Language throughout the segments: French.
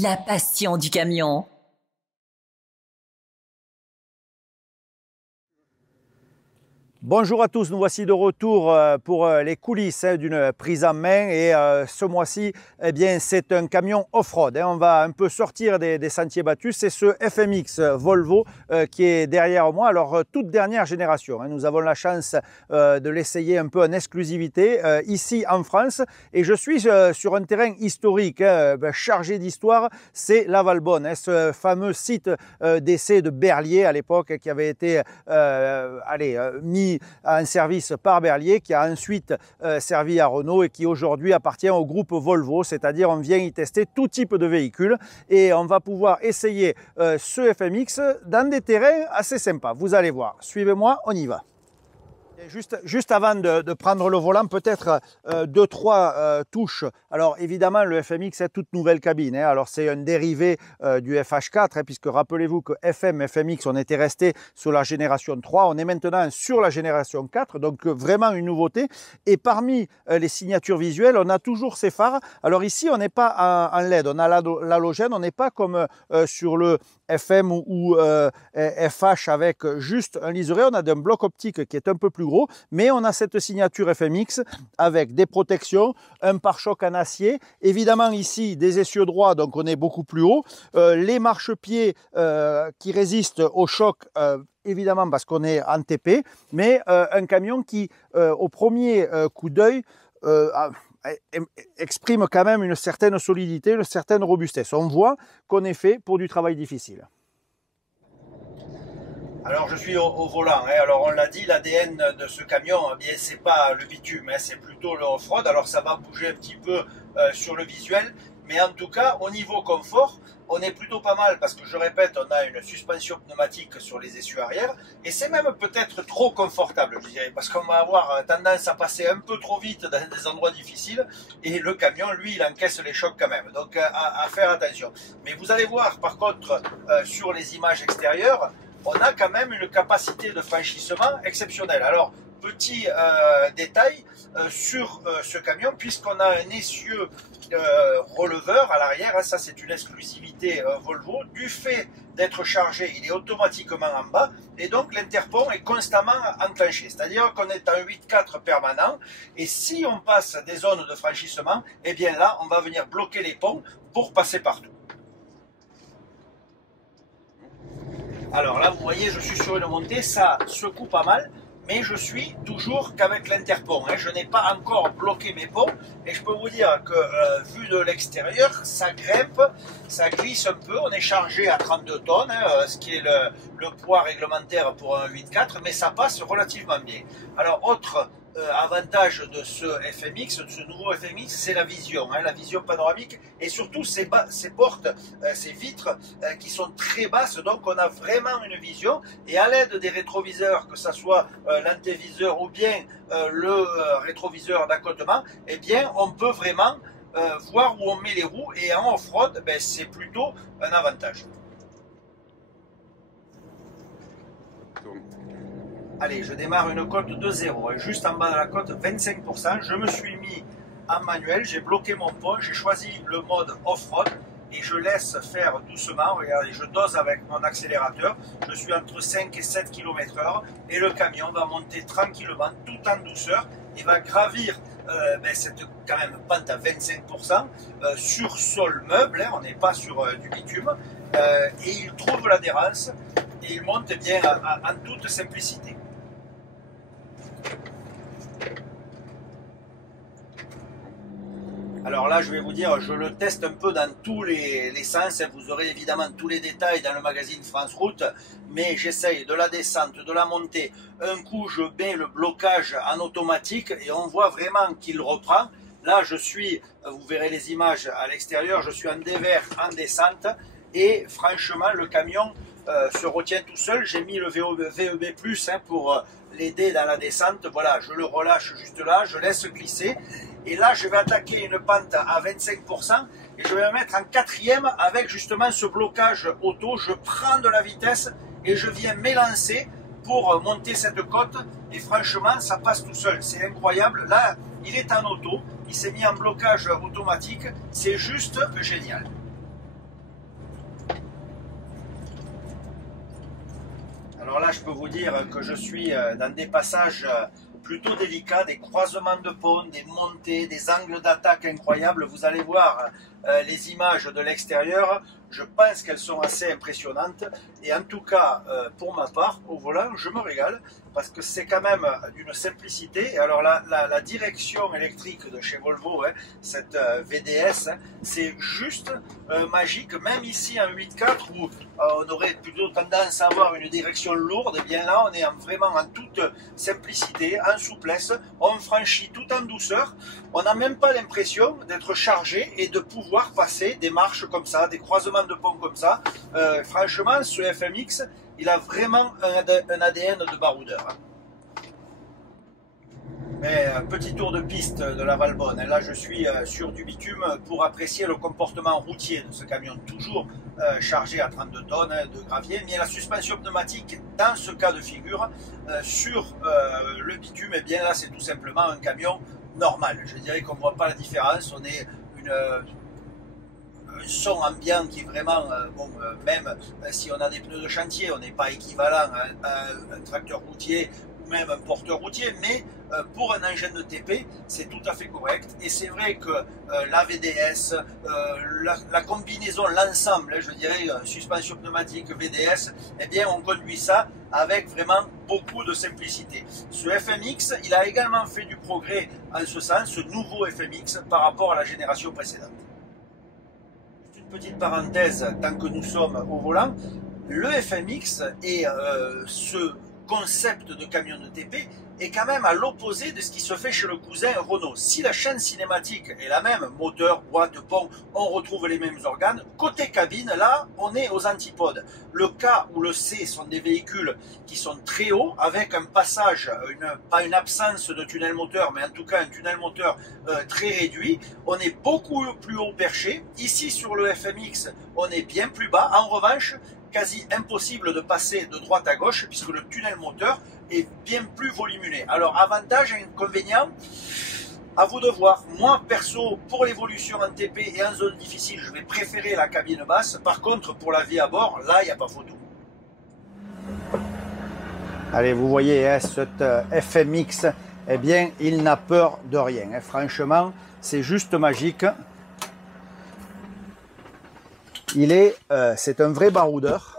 la passion du camion. Bonjour à tous, nous voici de retour pour les coulisses d'une prise en main et ce mois-ci, eh bien, c'est un camion off-road. On va un peu sortir des sentiers battus. C'est ce FMX Volvo qui est derrière moi. Alors, toute dernière génération. Nous avons la chance de l'essayer un peu en exclusivité ici en France et je suis sur un terrain historique chargé d'histoire. C'est la Valbonne, ce fameux site d'essai de Berliet à l'époque qui avait été mis en service par Berliet, qui a ensuite servi à Renault et qui aujourd'hui appartient au groupe Volvo, c'est-à-dire on vient y tester tout type de véhicules et on va pouvoir essayer ce FMX dans des terrains assez sympas. Vous allez voir, suivez-moi, on y va. Juste avant de prendre le volant, peut-être deux, trois touches. Alors évidemment, le FMX est toute nouvelle cabine. Alors c'est un dérivé du FH4, puisque rappelez-vous que FM, FMX, on était resté sur la génération 3. On est maintenant sur la génération 4, donc vraiment une nouveauté. Et parmi les signatures visuelles, on a toujours ces phares. Alors ici, on n'est pas en LED, on a l'halogène, on n'est pas comme sur le FM ou FH avec juste un liseré. On a un bloc optique qui est un peu plus gros, mais on a cette signature FMX avec des protections, un pare-choc en acier, évidemment ici des essieux droits, donc on est beaucoup plus haut, les marchepieds qui résistent au choc, évidemment parce qu'on est en TP, mais un camion qui au premier coup d'œil exprime quand même une certaine solidité, une certaine robustesse. On voit qu'on est fait pour du travail difficile. Alors je suis au volant, alors on l'a dit, l'ADN de ce camion, eh bien c'est pas le bitume, c'est plutôt le off-road. Alors ça va bouger un petit peu sur le visuel, mais en tout cas au niveau confort, on est plutôt pas mal parce que je répète, on a une suspension pneumatique sur les essieux arrière et c'est même peut-être trop confortable, je dirais, parce qu'on va avoir tendance à passer un peu trop vite dans des endroits difficiles et le camion, lui, il encaisse les chocs quand même, donc à faire attention. Mais vous allez voir par contre sur les images extérieures, on a quand même une capacité de franchissement exceptionnelle. Alors, petit détail sur ce camion, puisqu'on a un essieu releveur à l'arrière, ça c'est une exclusivité Volvo, du fait d'être chargé, il est automatiquement en bas, et donc l'interpont est constamment enclenché, c'est-à-dire qu'on est en 8/4 permanent, et si on passe des zones de franchissement, eh bien là, on va venir bloquer les ponts pour passer partout. Alors là, vous voyez, je suis sur une montée, ça secoue pas mal, mais je suis toujours qu'avec l'interpont. Je n'ai pas encore bloqué mes ponts, et je peux vous dire que vu de l'extérieur, ça grimpe, ça glisse un peu. On est chargé à 32 tonnes, ce qui est le poids réglementaire pour un 8/4, mais ça passe relativement bien. Alors, autre avantage de ce FMX, de ce nouveau FMX, c'est la vision panoramique et surtout ces portes, ces vitres qui sont très basses, donc on a vraiment une vision et à l'aide des rétroviseurs, que ce soit l'antéviseur ou bien le rétroviseur d'accotement, eh bien on peut vraiment voir où on met les roues et en off-road, c'est plutôt un avantage. Allez, je démarre une cote de 0, juste en bas de la cote 25%, je me suis mis en manuel, j'ai bloqué mon pont, j'ai choisi le mode off-road et je laisse faire doucement, regardez, je dose avec mon accélérateur, je suis entre 5 et 7 km/h et le camion va monter tranquillement, tout en douceur, il va gravir cette quand même pente à 25% sur sol meuble, on n'est pas sur du bitume, et il trouve l'adhérence et il monte bien en toute simplicité. Alors là, je vais vous dire, je le teste un peu dans tous les sens. Vous aurez évidemment tous les détails dans le magazine France Route, mais j'essaye de la descente, de la montée. Un coup, je mets le blocage en automatique et on voit vraiment qu'il reprend. Là, je suis, vous verrez les images à l'extérieur, je suis en dévers, en descente et franchement, le camion se retient tout seul. J'ai mis le VEB+, pour l'aider dans la descente. Voilà, je le relâche juste là, je laisse glisser. Et là, je vais attaquer une pente à 25% et je vais me mettre en quatrième avec justement ce blocage auto. Je prends de la vitesse et je viens m'élancer pour monter cette côte. Et franchement, ça passe tout seul. C'est incroyable. Là, il est en auto. Il s'est mis en blocage automatique. C'est juste génial. Alors là, je peux vous dire que je suis dans des passages plutôt délicats, des croisements de ponts, des montées, des angles d'attaque incroyables. Vous allez voir les images de l'extérieur. Je pense qu'elles sont assez impressionnantes. Et en tout cas, pour ma part, au volant, je me régale parce que c'est quand même d'une simplicité. Alors la direction électrique de chez Volvo, hein, cette VDS, hein, c'est juste magique. Même ici en 8.4 où on aurait plutôt tendance à avoir une direction lourde, et bien là on est vraiment en toute simplicité, en souplesse. On franchit tout en douceur. On n'a même pas l'impression d'être chargé et de pouvoir passer des marches comme ça, des croisements de ponts comme ça. Franchement, ce FMX, il a vraiment un ADN de baroudeur. Mais petit tour de piste de la Valbonne. Là, je suis sur du bitume pour apprécier le comportement routier de ce camion, toujours chargé à 32 tonnes de gravier. Mais la suspension pneumatique, dans ce cas de figure, sur le bitume, eh bien là, c'est tout simplement un camion normal. Je dirais qu'on ne voit pas la différence. On est un son ambiant qui est vraiment, même si on a des pneus de chantier, on n'est pas équivalent à un tracteur routier ou même un porteur routier, mais pour un engin de TP, c'est tout à fait correct. Et c'est vrai que la VDS, la combinaison, l'ensemble, je dirais, suspension pneumatique, VDS, eh bien, on conduit ça avec vraiment beaucoup de simplicité. Ce FMX, il a également fait du progrès en ce sens, ce nouveau FMX, par rapport à la génération précédente. Petite parenthèse, tant que nous sommes au volant, le FMX et ce concept de camion de TP est quand même à l'opposé de ce qui se fait chez le cousin Renault. Si la chaîne cinématique est la même, moteur, boîte, pont, on retrouve les mêmes organes, côté cabine, là, on est aux antipodes. Le K ou le C sont des véhicules qui sont très hauts, avec un passage, pas une absence de tunnel moteur, mais en tout cas un tunnel moteur très réduit. On est beaucoup plus haut perché. Ici, sur le FMX, on est bien plus bas. En revanche, quasi impossible de passer de droite à gauche puisque le tunnel moteur est bien plus volumineux. Alors avantage et inconvénient, à vous de voir. Moi perso, pour l'évolution en TP et en zone difficile, je vais préférer la cabine basse. Par contre, pour la vie à bord, là il n'y a pas photo. Allez, vous voyez, hein, cet FMX, eh bien il n'a peur de rien, hein. Franchement, c'est juste magique. C'est un vrai baroudeur.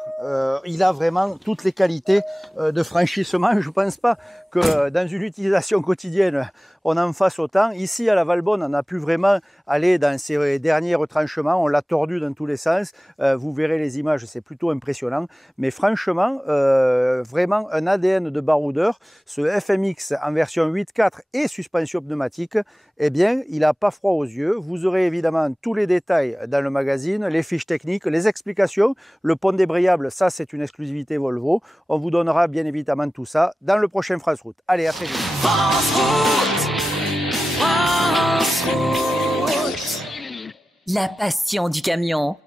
Il a vraiment toutes les qualités de franchissement. Je ne pense pas que dans une utilisation quotidienne, on en fasse autant. Ici, à la Valbonne, on a pu vraiment aller dans ces derniers retranchements. On l'a tordu dans tous les sens. Vous verrez les images, c'est plutôt impressionnant. Mais franchement, vraiment un ADN de baroudeur. Ce FMX en version 8.4 et suspension pneumatique, eh bien, il n'a pas froid aux yeux. Vous aurez évidemment tous les détails dans le magazine, les fiches techniques, les explications. Le pont débrayable, ça, c'est une exclusivité Volvo. On vous donnera bien évidemment tout ça dans le prochain France Route. Allez, à très vite. France Route. La passion du camion.